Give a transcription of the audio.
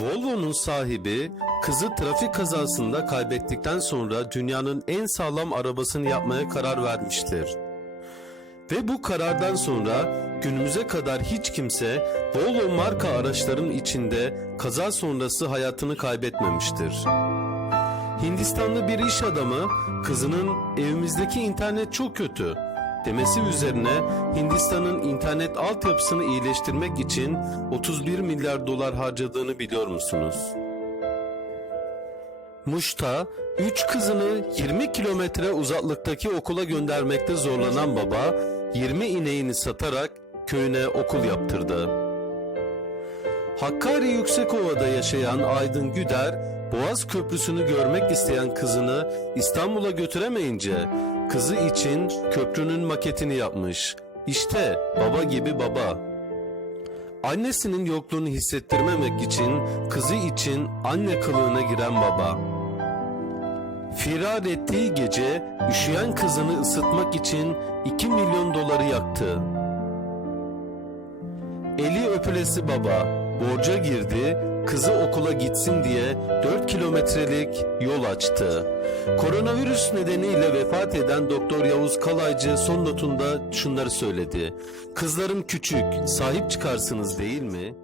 Volvo'nun sahibi kızı trafik kazasında kaybettikten sonra dünyanın en sağlam arabasını yapmaya karar vermiştir. Ve bu karardan sonra günümüze kadar hiç kimse Volvo marka araçların içinde kaza sonrası hayatını kaybetmemiştir. Hindistanlı bir iş adamı kızının evimizdeki internet çok kötü demesi üzerine Hindistan'ın internet altyapısını iyileştirmek için 31 milyar dolar harcadığını biliyor musunuz? Muş'ta 3 kızını 20 kilometre uzaklıktaki okula göndermekte zorlanan baba 20 ineğini satarak köyüne okul yaptırdı. Hakkari Yüksekova'da yaşayan Aydın Güder, Boğaz Köprüsü'nü görmek isteyen kızını İstanbul'a götüremeyince kızı için köprünün maketini yapmış. İşte baba gibi baba. Annesinin yokluğunu hissettirmemek için kızı için anne kılığına giren baba. Firar ettiği gece üşüyen kızını ısıtmak için 2 milyon doları yaktı. Eli öpülesi baba borca girdi, kızı okula gitsin diye 4 kilometrelik yol açtı. Koronavirüs nedeniyle vefat eden Doktor Yavuz Kalaycı son notunda şunları söyledi. Kızlarım küçük, sahip çıkarsınız değil mi?